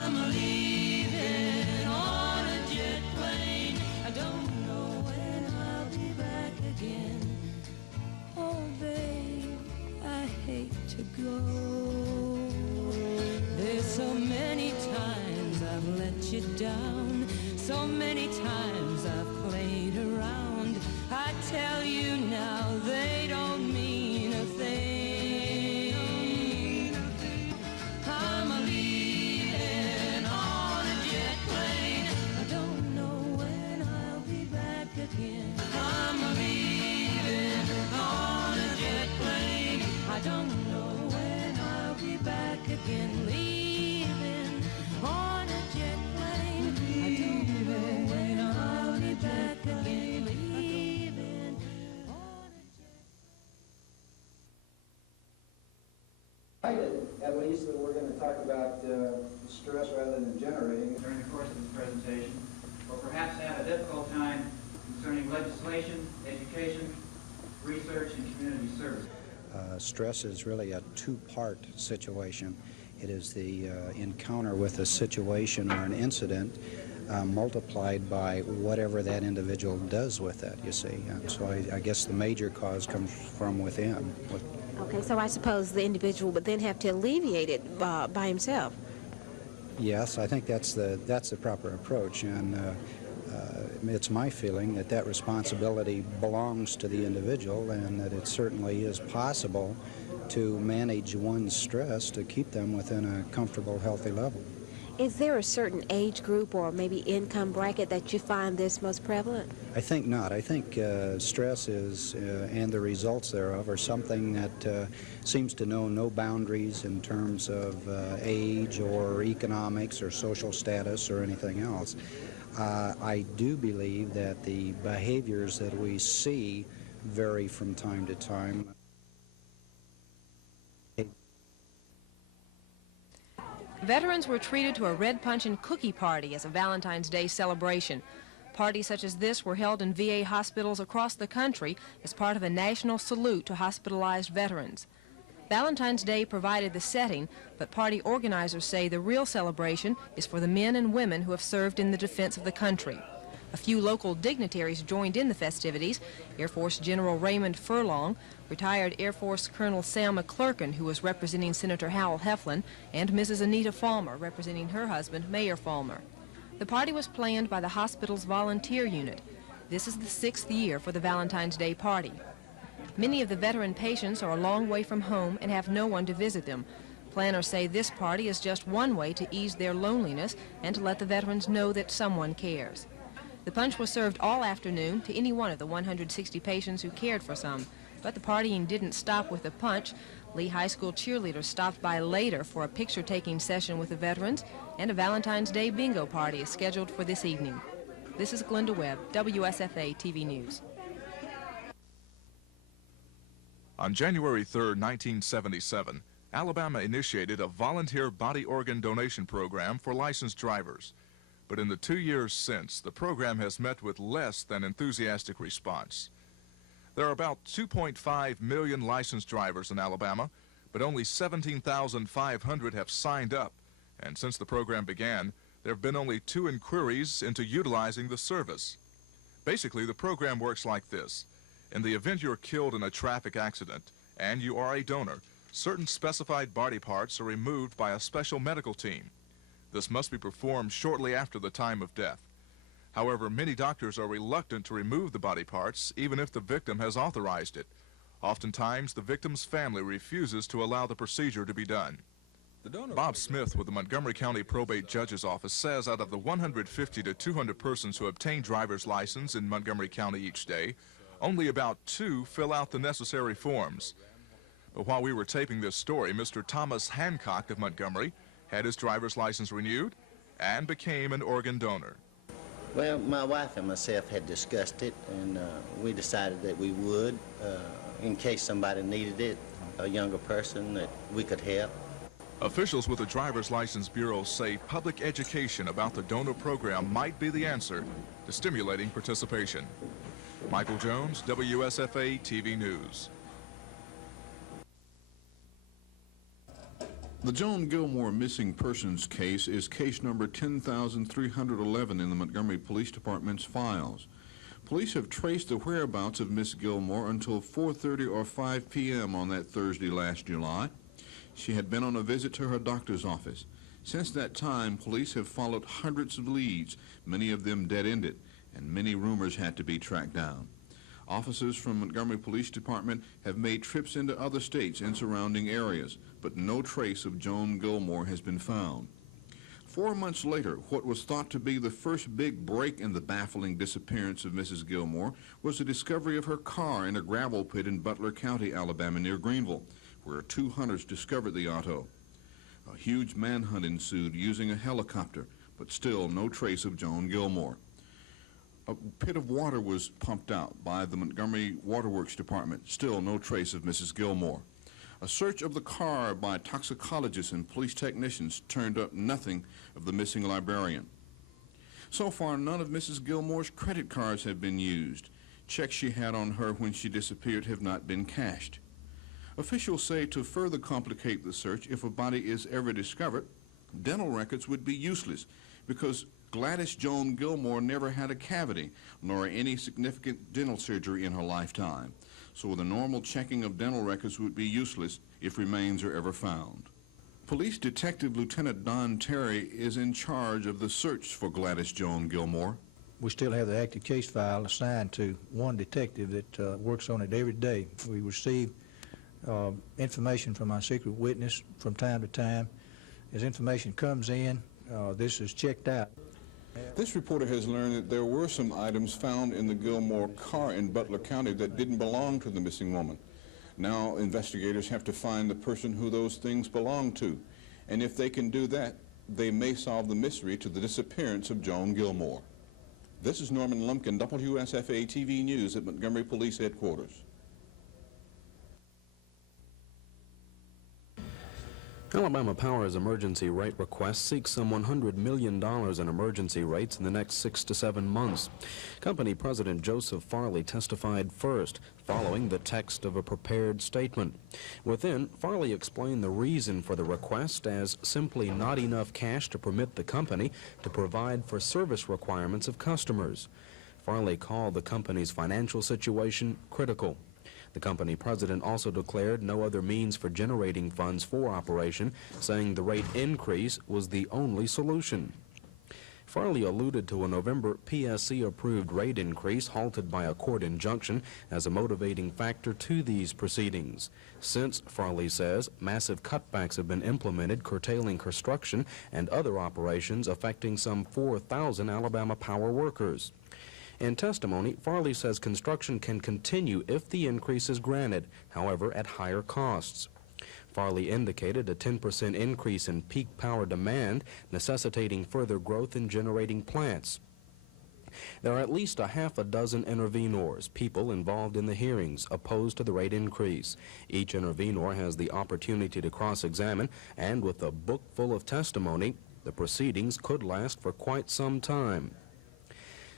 I'm leaving on a jet plane. I don't know when I'll be back again. Oh, babe, I hate to go. There's so many times I've let you down. So many times I've played around. I tell you now, they don't mean a thing. I'm leaving on a jet plane. I don't know when I'll be back again. I'm leaving on a jet plane. I don't know when I'll be back again. Leaving on a jet plane. I don't know when I'll be back again. Leaving on a jet. At least that we're going to talk about stress rather than generating. During the course of the presentation, or perhaps have a difficult time concerning legislation, education, research, and community service. Stress is really a two-part situation. It is the encounter with a situation or an incident multiplied by whatever that individual does with it, you see. And so I guess the major cause comes from within. Okay, so I suppose the individual would then have to alleviate it by himself. Yes, I think that's the proper approach, and it's my feeling that that responsibility belongs to the individual, and that it certainly is possible to manage one's stress to keep them within a comfortable, healthy level. Is there a certain age group or maybe income bracket that you find this most prevalent? I think not. I think stress is, and the results thereof, are something that seems to know no boundaries in terms of age or economics or social status or anything else. I do believe that the behaviors that we see vary from time to time. Veterans were treated to a red punch and cookie party as a Valentine's Day celebration. Parties such as this were held in VA hospitals across the country as part of a national salute to hospitalized veterans. Valentine's Day provided the setting, but party organizers say the real celebration is for the men and women who have served in the defense of the country. A few local dignitaries joined in the festivities. Air Force General Raymond Furlong, retired Air Force Colonel Sam McClurkin, who was representing Senator Howell Heflin, and Mrs. Anita Falmer, representing her husband, Mayor Falmer. The party was planned by the hospital's volunteer unit. This is the 6th year for the Valentine's Day party. Many of the veteran patients are a long way from home and have no one to visit them. Planners say this party is just one way to ease their loneliness and to let the veterans know that someone cares. The punch was served all afternoon to any one of the 160 patients who cared for some. But the partying didn't stop with the punch. Lee High School cheerleaders stopped by later for a picture-taking session with the veterans, and a Valentine's Day bingo party is scheduled for this evening. This is Glenda Webb, WSFA TV News. On January 3, 1977, Alabama initiated a volunteer body organ donation program for licensed drivers. But in the 2 years since, the program has met with less than enthusiastic response. There are about 2.5 million licensed drivers in Alabama, but only 17,500 have signed up. And since the program began, there have been only 2 inquiries into utilizing the service. Basically, the program works like this. In the event you're killed in a traffic accident and you are a donor, certain specified body parts are removed by a special medical team. This must be performed shortly after the time of death. However, many doctors are reluctant to remove the body parts, even if the victim has authorized it. Oftentimes, the victim's family refuses to allow the procedure to be done. Bob Smith with the Montgomery County Probate Judge's Office says out of the 150 to 200 persons who obtain driver's license in Montgomery County each day, only about 2 fill out the necessary forms. But while we were taping this story, Mr. Thomas Hancock of Montgomery had his driver's license renewed and became an organ donor. Well, my wife and myself had discussed it, and we decided that we would, in case somebody needed it, a younger person that we could help. Officials with the Driver's License Bureau say public education about the donor program might be the answer to stimulating participation. Michael Jones, WSFA TV News. The Joan Gilmore missing persons case is case number 10,311 in the Montgomery Police Department's files. Police have traced the whereabouts of Miss Gilmore until 4:30 or 5 p.m. on that Thursday last July. She had been on a visit to her doctor's office. Since that time, police have followed hundreds of leads, many of them dead-ended, and many rumors had to be tracked down. Officers from Montgomery Police Department have made trips into other states and surrounding areas, but no trace of Joan Gilmore has been found. 4 months later, what was thought to be the first big break in the baffling disappearance of Mrs. Gilmore was the discovery of her car in a gravel pit in Butler County, Alabama, near Greenville, where 2 hunters discovered the auto. A huge manhunt ensued using a helicopter, but still no trace of Joan Gilmore. A pit of water was pumped out by the Montgomery Waterworks Department. Still no trace of Mrs. Gilmore. A search of the car by toxicologists and police technicians turned up nothing of the missing librarian. So far, none of Mrs. Gilmore's credit cards have been used. Checks she had on her when she disappeared have not been cashed. Officials say to further complicate the search, if a body is ever discovered, dental records would be useless because Gladys Joan Gilmore never had a cavity nor any significant dental surgery in her lifetime. So the normal checking of dental records would be useless if remains are ever found. Police Detective Lieutenant Don Terry is in charge of the search for Gladys Joan Gilmore. We still have the active case file assigned to one detective that works on it every day. We receive information from our secret witness from time to time. As information comes in, this is checked out. This reporter has learned that there were some items found in the Gilmore car in Butler County that didn't belong to the missing woman. Now investigators have to find the person who those things belong to. And if they can do that, they may solve the mystery to the disappearance of Joan Gilmore. This is Norman Lumpkin, WSFA TV News at Montgomery Police Headquarters. Alabama Power's emergency rate request seeks some $100 million in emergency rates in the next 6 to 7 months. Company President Joseph Farley testified first, following the text of a prepared statement. Within, Farley explained the reason for the request as simply not enough cash to permit the company to provide for service requirements of customers. Farley called the company's financial situation critical. The company president also declared no other means for generating funds for operation, saying the rate increase was the only solution. Farley alluded to a November PSC-approved rate increase halted by a court injunction as a motivating factor to these proceedings. Since, Farley says, massive cutbacks have been implemented curtailing construction and other operations affecting some 4,000 Alabama Power workers. In testimony, Farley says construction can continue if the increase is granted, however, at higher costs. Farley indicated a 10% increase in peak power demand, necessitating further growth in generating plants. There are at least a half a dozen intervenors, people involved in the hearings, opposed to the rate increase. Each intervenor has the opportunity to cross-examine, and with a book full of testimony, the proceedings could last for quite some time.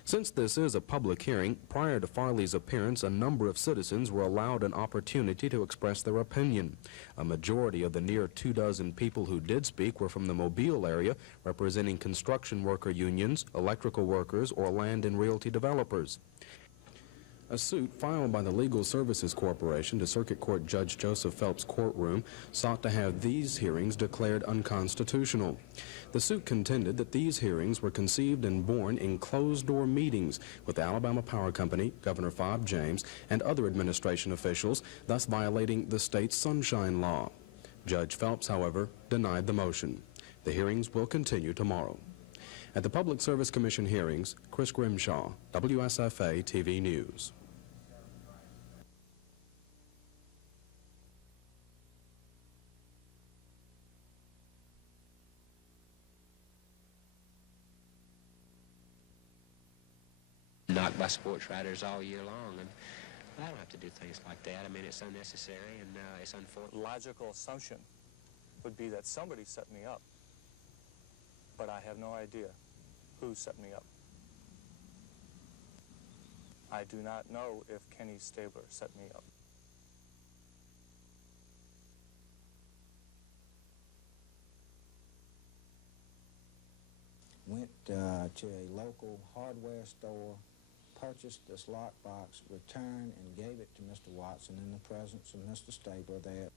Since this is a public hearing, prior to Farley's appearance, a number of citizens were allowed an opportunity to express their opinion. A majority of the near 24 people who did speak were from the Mobile area, representing construction worker unions, electrical workers, or land and realty developers. A suit filed by the Legal Services Corporation to Circuit Court Judge Joseph Phelps' courtroom sought to have these hearings declared unconstitutional. The suit contended that these hearings were conceived and born in closed-door meetings with the Alabama Power Company, Governor Fob James, and other administration officials, thus violating the state's Sunshine Law. Judge Phelps, however, denied the motion. The hearings will continue tomorrow. At the Public Service Commission hearings, Chris Grimshaw, WSFA TV News. Knocked by sports writers all year long, and I don't have to do things like that. I mean, it's unnecessary and it's unfortunate. Logical assumption would be that somebody set me up, but I have no idea who set me up. I do not know if Kenny Stabler set me up. to a local hardware store, purchased this lockbox, returned and gave it to Mr. Watson in the presence of Mr. Stabler there.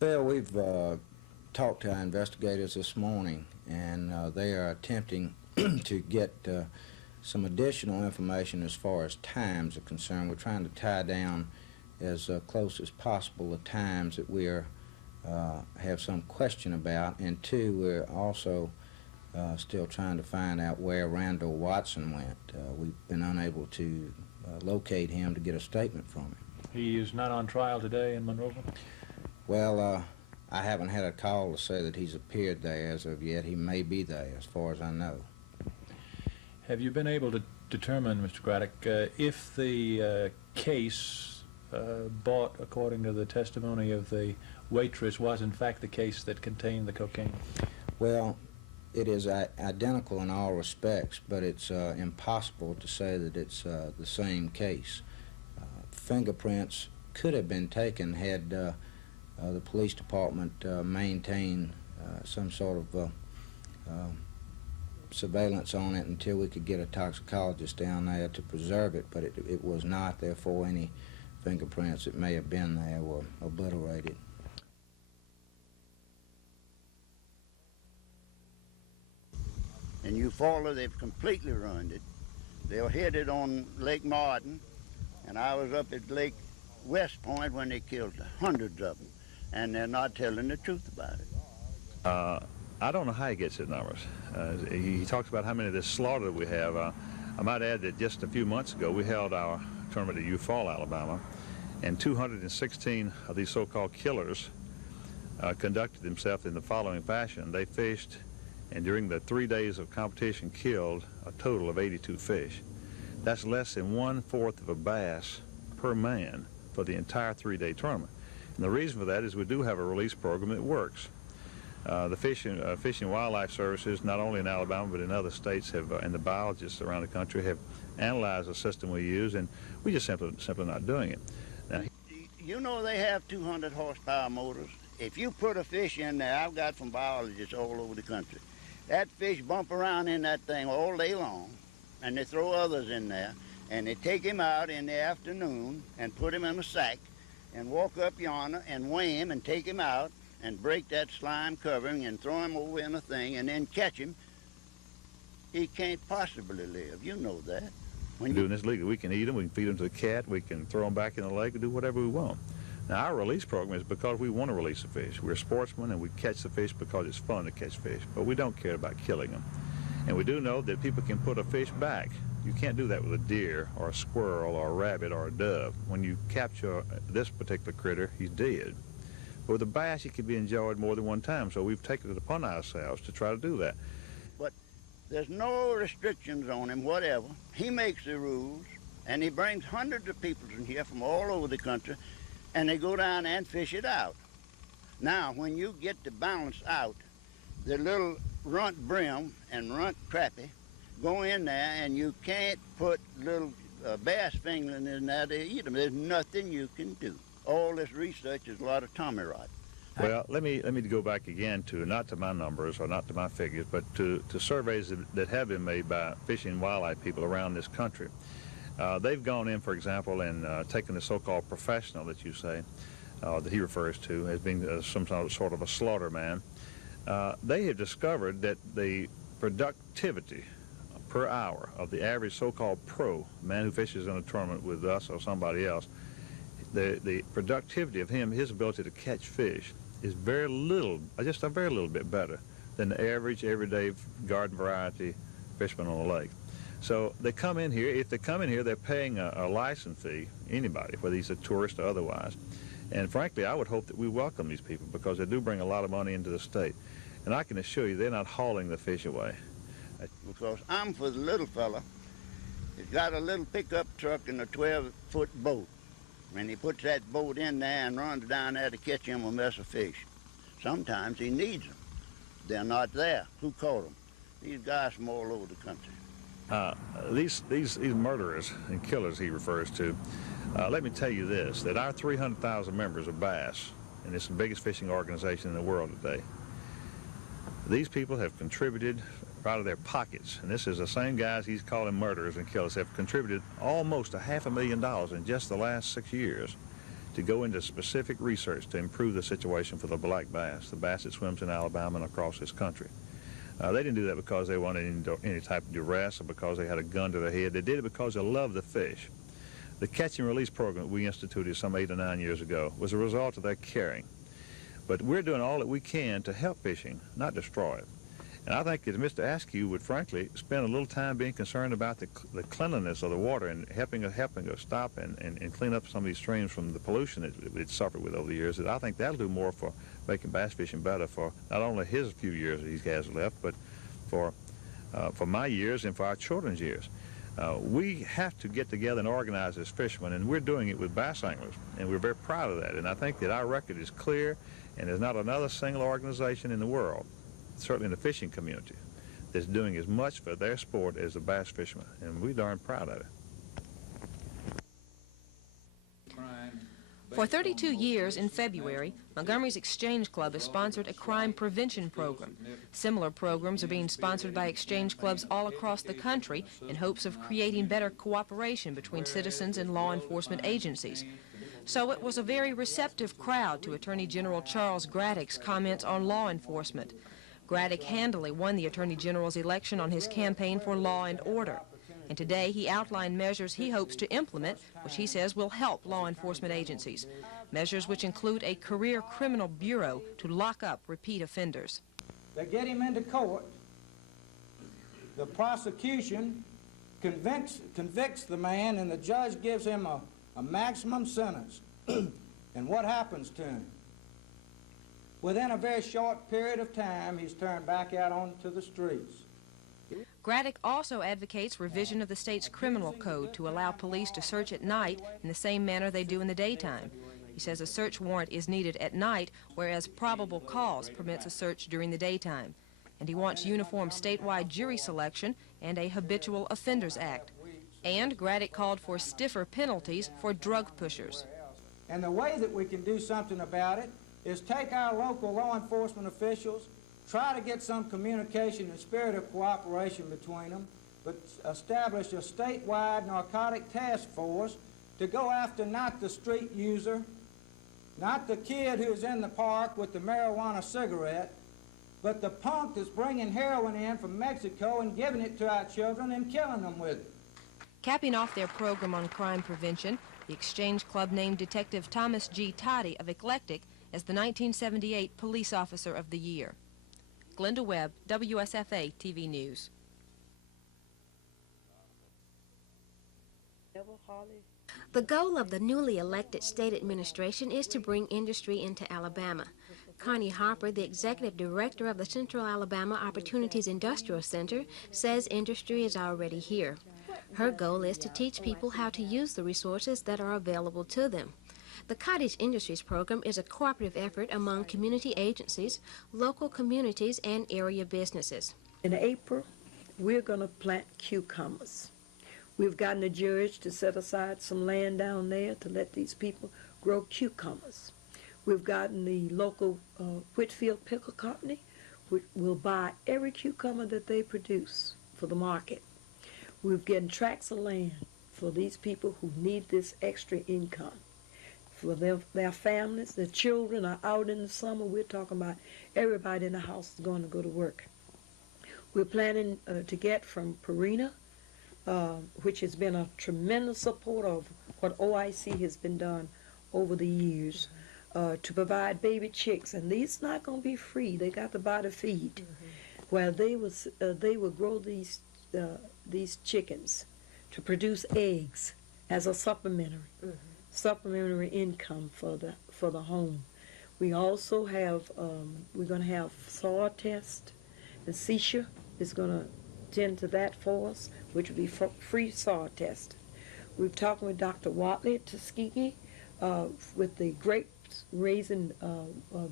Well, we've talked to our investigators this morning, and they are attempting to get some additional information as far as times are concerned. We're trying to tie down as close as possible the times that we are have some question about, and two, we're also still trying to find out where Randall Watson went. We've been unable to locate him to get a statement from him. He is not on trial today in Monroeville? Well, I haven't had a call to say that he's appeared there as of yet. He may be there, as far as I know. Have you been able to determine, Mr. Craddock, if the case bought according to the testimony of the waitress was in fact the case that contained the cocaine? Well, it is identical in all respects, but it's impossible to say that it's the same case. Fingerprints could have been taken had the police department maintained some sort of surveillance on it until we could get a toxicologist down there to preserve it, but it was not. Therefore, any fingerprints that may have been there were obliterated. In Eufaula, they've completely ruined it. They were headed on Lake Martin, and I was up at Lake West Point when they killed hundreds of them, and they're not telling the truth about it. I don't know how he gets his numbers. He talks about how many of this slaughter we have. I might add that just a few months ago we held our tournament at Eufaula, Alabama, and 216 of these so-called killers conducted themselves in the following fashion. They fished, and during the 3 days of competition killed a total of 82 fish. That's less than 1/4 of a bass per man for the entire 3-day tournament. And the reason for that is we do have a release program that works. The Fish and Wildlife Services, not only in Alabama but in other states, have, and the biologists around the country have analyzed the system we use, and we just simply not doing it. Now, you know they have 200 horsepower motors. If you put a fish in there, I've got from biologists all over the country, that fish bump around in that thing all day long, and they throw others in there, and they take him out in the afternoon and put him in a sack and walk up yonder and weigh him and take him out and break that slime covering and throw him over in a thing and then catch him. He can't possibly live. You know that. When doing this legally, we can eat them, we can feed them to the cat, we can throw them back in the lake and do whatever we want. Now, our release program is because we want to release the fish. We're sportsmen, and we catch the fish because it's fun to catch fish, but we don't care about killing them. And we do know that people can put a fish back. You can't do that with a deer or a squirrel or a rabbit or a dove. When you capture this particular critter, he's dead. But with a bass, he can be enjoyed more than one time, so we've taken it upon ourselves to try to do that. But there's no restrictions on him, whatever. He makes the rules, and he brings hundreds of people in here from all over the country, and they go down and fish it out. Now, when you get the balance out, the little runt brim and runt crappie go in there, and you can't put little bass fingerlings in there to eat them. There's nothing you can do. All this research is a lot of Tommy rot. Well, let me go back again to, not to my numbers or not to my figures, but to surveys that have been made by fish and wildlife people around this country. They've gone in, for example, and taken the so-called professional that you say, that he refers to as being some sort of a slaughter man. They have discovered that the productivity per hour of the average so-called pro, man who fishes in a tournament with us or somebody else, the productivity of him, his ability to catch fish, is very little, just a very little bit better than the average everyday garden variety fisherman on the lake. So they come in here. If they come in here, they're paying a license fee, anybody, whether he's a tourist or otherwise. And frankly, I would hope that we welcome these people because they do bring a lot of money into the state. And I can assure you they're not hauling the fish away. Because I'm for the little fella. He's got a little pickup truck and a 12-foot boat. and he puts that boat in there and runs down there to catch him a mess of fish. Sometimes he needs them. They're not there. Who caught them? These guys from all over the country. These murderers and killers he refers to, let me tell you this, that our 300,000 members of Bass, and it's the biggest fishing organization in the world today, these people have contributed out of their pockets, and this is the same guys he's calling murderers and killers, have contributed almost $500,000 in just the last 6 years to go into specific research to improve the situation for the black bass, the bass that swims in Alabama and across this country. They didn't do that because they wanted any type of duress or because they had a gun to their head. They did it because they loved the fish. The catch and release program we instituted some 8 or 9 years ago was a result of their caring. But we're doing all that we can to help fishing, not destroy it. And I think that Mr. Askew would frankly spend a little time being concerned about the cleanliness of the water and helping us stop and clean up some of these streams from the pollution that it's suffered with over the years. I think that'll do more for making bass fishing better for not only his few years that he has left, but for my years and for our children's years. We have to get together and organize as fishermen, and we're doing it with bass anglers, and we're very proud of that. And I think that our record is clear, and there's not another single organization in the world, certainly in the fishing community, that's doing as much for their sport as the bass fishermen, and we're darn proud of it. For 32 years, in February, Montgomery's Exchange Club has sponsored a crime prevention program. Similar programs are being sponsored by exchange clubs all across the country in hopes of creating better cooperation between citizens and law enforcement agencies. So it was a very receptive crowd to Attorney General Charles Graddick's comments on law enforcement. Graddick handily won the Attorney General's election on his campaign for law and order. And today he outlined measures he hopes to implement, which he says will help law enforcement agencies. Measures which include a career criminal bureau to lock up repeat offenders. They get him into court. The prosecution convicts the man, and the judge gives him a maximum sentence. And what happens to him? Within a very short period of time, he's turned back out onto the streets. Graddick also advocates revision of the state's criminal code to allow police to search at night in the same manner they do in the daytime. He says a search warrant is needed at night, whereas probable cause permits a search during the daytime. And he wants uniform statewide jury selection and a Habitual Offenders Act. And Graddick called for stiffer penalties for drug pushers. And the way that we can do something about it is take our local law enforcement officials, try to get some communication and spirit of cooperation between them, but establish a statewide narcotic task force to go after not the street user, not the kid who's in the park with the marijuana cigarette, but the punk that's bringing heroin in from Mexico and giving it to our children and killing them with it. Capping off their program on crime prevention, the Exchange Club named Detective Thomas G. Toddy of Eclectic as the 1978 Police Officer of the Year. Glenda Webb, WSFA TV News. The goal of the newly elected state administration is to bring industry into Alabama. Connie Harper, the executive director of the Central Alabama Opportunities Industrial Center, says industry is already here. Her goal is to teach people how to use the resources that are available to them. The Cottage Industries Program is a cooperative effort among community agencies, local communities, and area businesses. In April, we're going to plant cucumbers. We've gotten a judge to set aside some land down there to let these people grow cucumbers. We've gotten the local Whitfield Pickle Company, which will buy every cucumber that they produce for the market. We've gotten tracts of land for these people who need this extra income. For their families, their children are out in the summer. We're talking about everybody in the house is going to go to work. We're planning to get from Purina, which has been a tremendous support of what OIC has been done over the years, to provide baby chicks. And these not going to be free. They got to buy the feed. Where they will grow these chickens to produce eggs as a supplementary income for the home. We also have we're going to have soil test, and CESHA is going to tend to that for us, which will be free soil test. We've talked with Dr. Watley at Tuskegee with the grapes, raising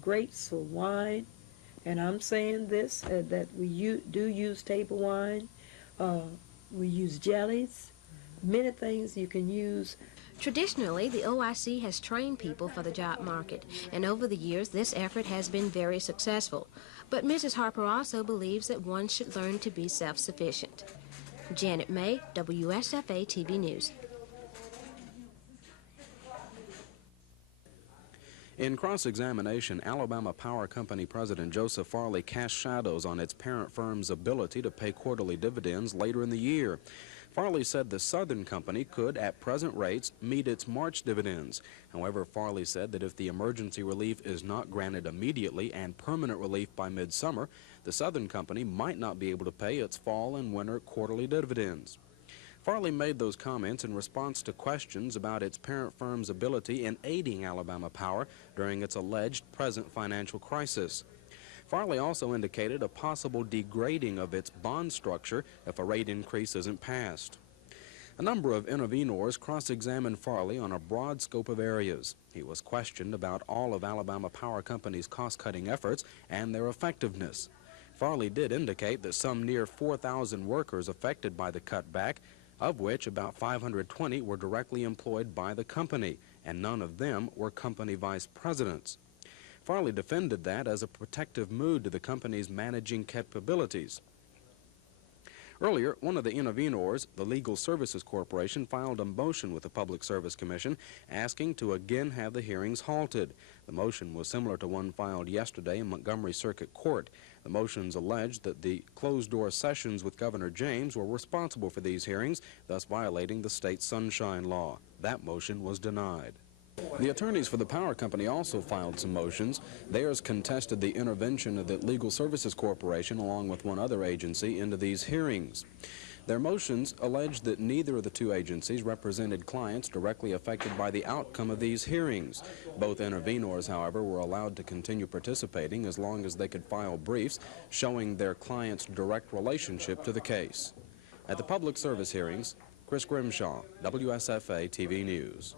grapes for wine. And I'm saying this, that we do use table wine. We use jellies, many things you can use. Traditionally, the OIC has trained people for the job market, and over the years this effort has been very successful. But Mrs. Harper also believes that one should learn to be self-sufficient. Janet May, WSFA TV News. In cross-examination, Alabama Power Company President Joseph Farley cast shadows on its parent firm's ability to pay quarterly dividends later in the year. Farley said the Southern Company could, at present rates, meet its March dividends. However, Farley said that if the emergency relief is not granted immediately and permanent relief by midsummer, the Southern Company might not be able to pay its fall and winter quarterly dividends. Farley made those comments in response to questions about its parent firm's ability in aiding Alabama Power during its alleged present financial crisis. Farley also indicated a possible degrading of its bond structure if a rate increase isn't passed. A number of intervenors cross-examined Farley on a broad scope of areas. He was questioned about all of Alabama Power Company's cost-cutting efforts and their effectiveness. Farley did indicate that some near 4,000 workers affected by the cutback, of which about 520 were directly employed by the company, and none of them were company vice presidents. Farley defended that as a protective mood to the company's managing capabilities. Earlier, one of the intervenors, the Legal Services Corporation, filed a motion with the Public Service Commission asking to again have the hearings halted. The motion was similar to one filed yesterday in Montgomery Circuit Court. The motions alleged that the closed-door sessions with Governor James were responsible for these hearings, thus violating the state's Sunshine Law. That motion was denied. The attorneys for the power company also filed some motions. Theirs contested the intervention of the Legal Services Corporation along with one other agency into these hearings. Their motions alleged that neither of the two agencies represented clients directly affected by the outcome of these hearings. Both intervenors, however, were allowed to continue participating as long as they could file briefs showing their client's direct relationship to the case. At the public service hearings, Chris Grimshaw, WSFA TV News.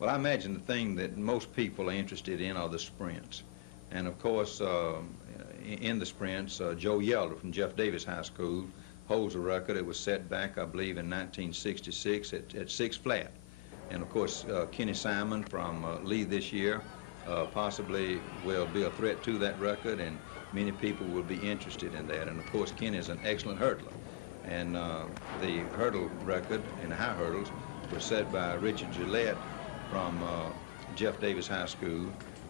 Well, I imagine the thing that most people are interested in are the sprints. And of course, in the sprints, Joe Yelder from Jeff Davis High School holds a record. It was set back, I believe, in 1966 at 6 flat. And of course, Kenny Simon from Lee this year possibly will be a threat to that record, and many people will be interested in that. And of course, Kenny is an excellent hurdler. And the hurdle record in the high hurdles was set by Richard Gillette from Jeff Davis High School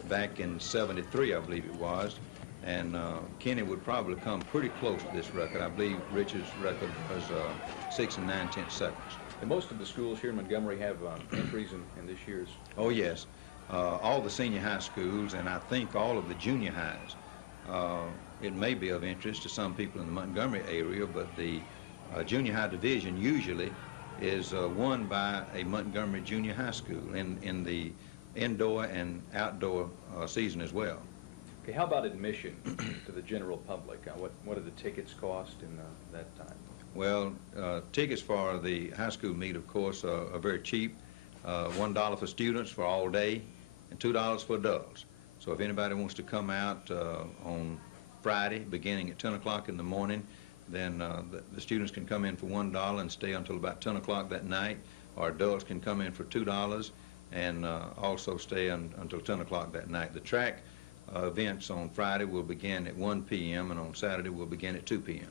back in '73, I believe it was. And Kenny would probably come pretty close to this record. I believe Richard's record was 6 9/10 seconds. And most of the schools here in Montgomery have entries in this year's... Oh, yes. All the senior high schools, and I think all of the junior highs. It may be of interest to some people in the Montgomery area, but the junior high division usually is won by a Montgomery junior high school in the indoor and outdoor season as well. Okay, how about admission to the general public? What do the tickets cost in that time? Well, tickets for the high school meet, of course, are very cheap. $1 for students for all day and $2 for adults. So if anybody wants to come out on Friday, beginning at 10 o'clock in the morning, then the students can come in for $1 and stay until about 10 o'clock that night, or adults can come in for $2 and also stay until 10 o'clock that night. The track events on Friday will begin at 1 p.m. and on Saturday will begin at 2 p.m.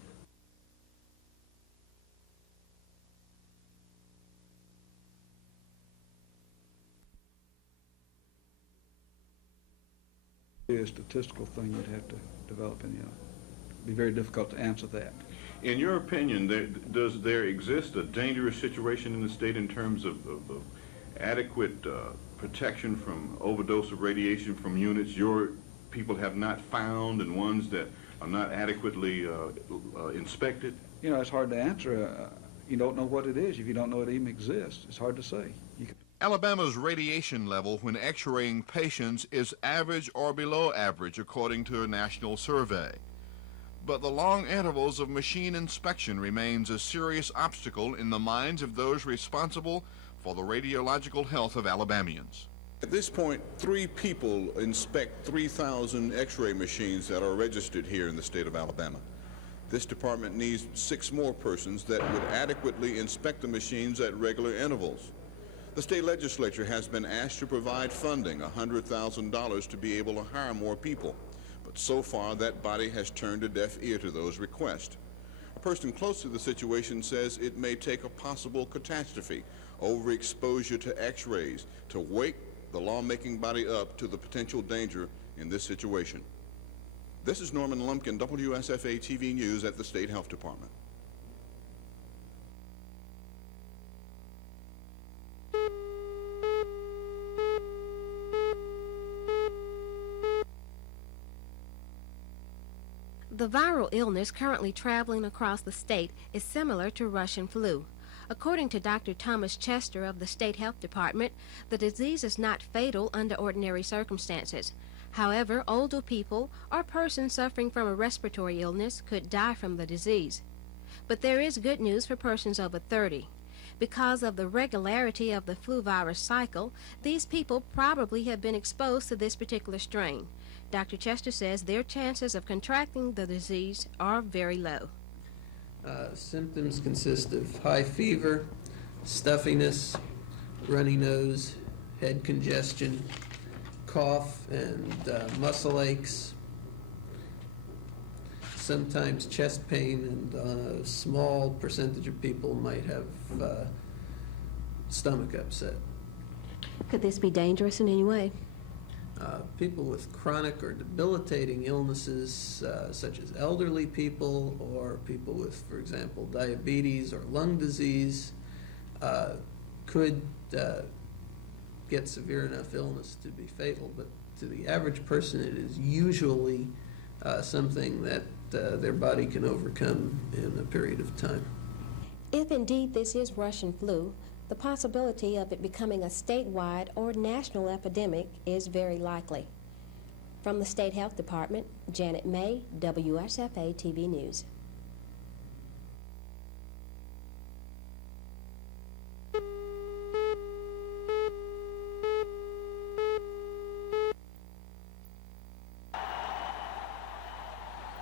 A statistical thing you'd have to develop, and it'd be very difficult to answer that. In your opinion, does there exist a dangerous situation in the state in terms of adequate protection from overdose of radiation from units your people have not found and ones that are not adequately inspected? You know, it's hard to answer. You don't know what it is if you don't know it even exists. It's hard to say. Alabama's radiation level when x-raying patients is average or below average according to a national survey. But the long intervals of machine inspection remains a serious obstacle in the minds of those responsible for the radiological health of Alabamians. At this point, 3 people inspect 3,000 x-ray machines that are registered here in the state of Alabama. This department needs 6 more persons that would adequately inspect the machines at regular intervals. The state legislature has been asked to provide funding, $100,000, to be able to hire more people. But so far, that body has turned a deaf ear to those requests. A person close to the situation says it may take a possible catastrophe, overexposure to x-rays, to wake the lawmaking body up to the potential danger in this situation. This is Norman Lumpkin, WSFA TV News at the State Health Department. The viral illness currently traveling across the state is similar to Russian flu. According to Dr. Thomas Chester of the State Health Department, the disease is not fatal under ordinary circumstances. However, older people or persons suffering from a respiratory illness could die from the disease. But there is good news for persons over 30. Because of the regularity of the flu virus cycle, these people probably have been exposed to this particular strain. Dr. Chester says their chances of contracting the disease are very low. Symptoms consist of high fever, stuffiness, runny nose, head congestion, cough, and muscle aches, sometimes chest pain, and a small percentage of people might have stomach upset. Could this be dangerous in any way? People with chronic or debilitating illnesses, such as elderly people or people with, for example, diabetes or lung disease, could get severe enough illness to be fatal. But to the average person, it is usually something that their body can overcome in a period of time. If indeed this is Russian flu, the possibility of it becoming a statewide or national epidemic is very likely. From the State Health Department, Janet May, WSFA TV News.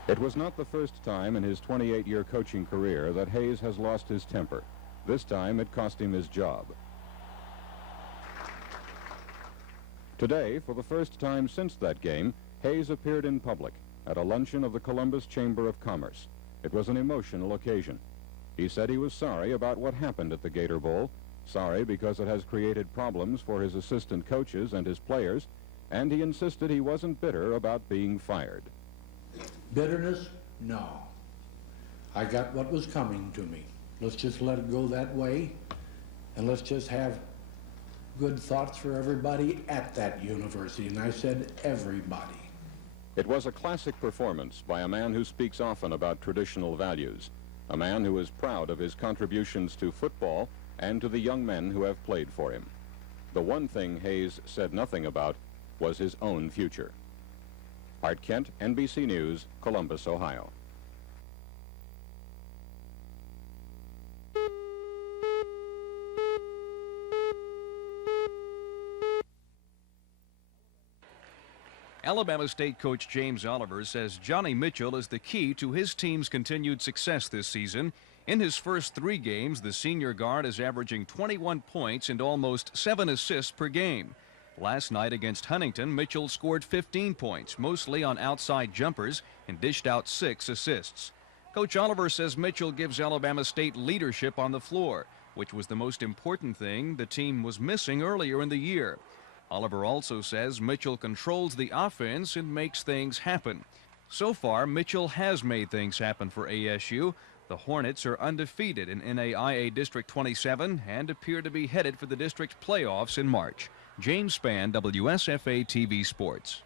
It was not the first time in his 28-year coaching career that Hayes has lost his temper. This time, it cost him his job. Today, for the first time since that game, Hayes appeared in public at a luncheon of the Columbus Chamber of Commerce. It was an emotional occasion. He said he was sorry about what happened at the Gator Bowl, sorry because it has created problems for his assistant coaches and his players, and he insisted he wasn't bitter about being fired. Bitterness? No. I got what was coming to me. Let's just let it go that way, and let's just have good thoughts for everybody at that university. And I said everybody. It was a classic performance by a man who speaks often about traditional values, a man who is proud of his contributions to football and to the young men who have played for him. The one thing Hayes said nothing about was his own future. Art Kent, NBC News, Columbus, Ohio. Alabama State coach James Oliver says Johnny Mitchell is the key to his team's continued success this season. In his first 3 games, the senior guard is averaging 21 points and almost 7 assists per game. Last night against Huntington, Mitchell scored 15 points, mostly on outside jumpers, and dished out 6 assists. Coach Oliver says Mitchell gives Alabama State leadership on the floor, which was the most important thing the team was missing earlier in the year. Oliver also says Mitchell controls the offense and makes things happen. So far, Mitchell has made things happen for ASU. The Hornets are undefeated in NAIA District 27 and appear to be headed for the district playoffs in March. James Spann, WSFA TV Sports.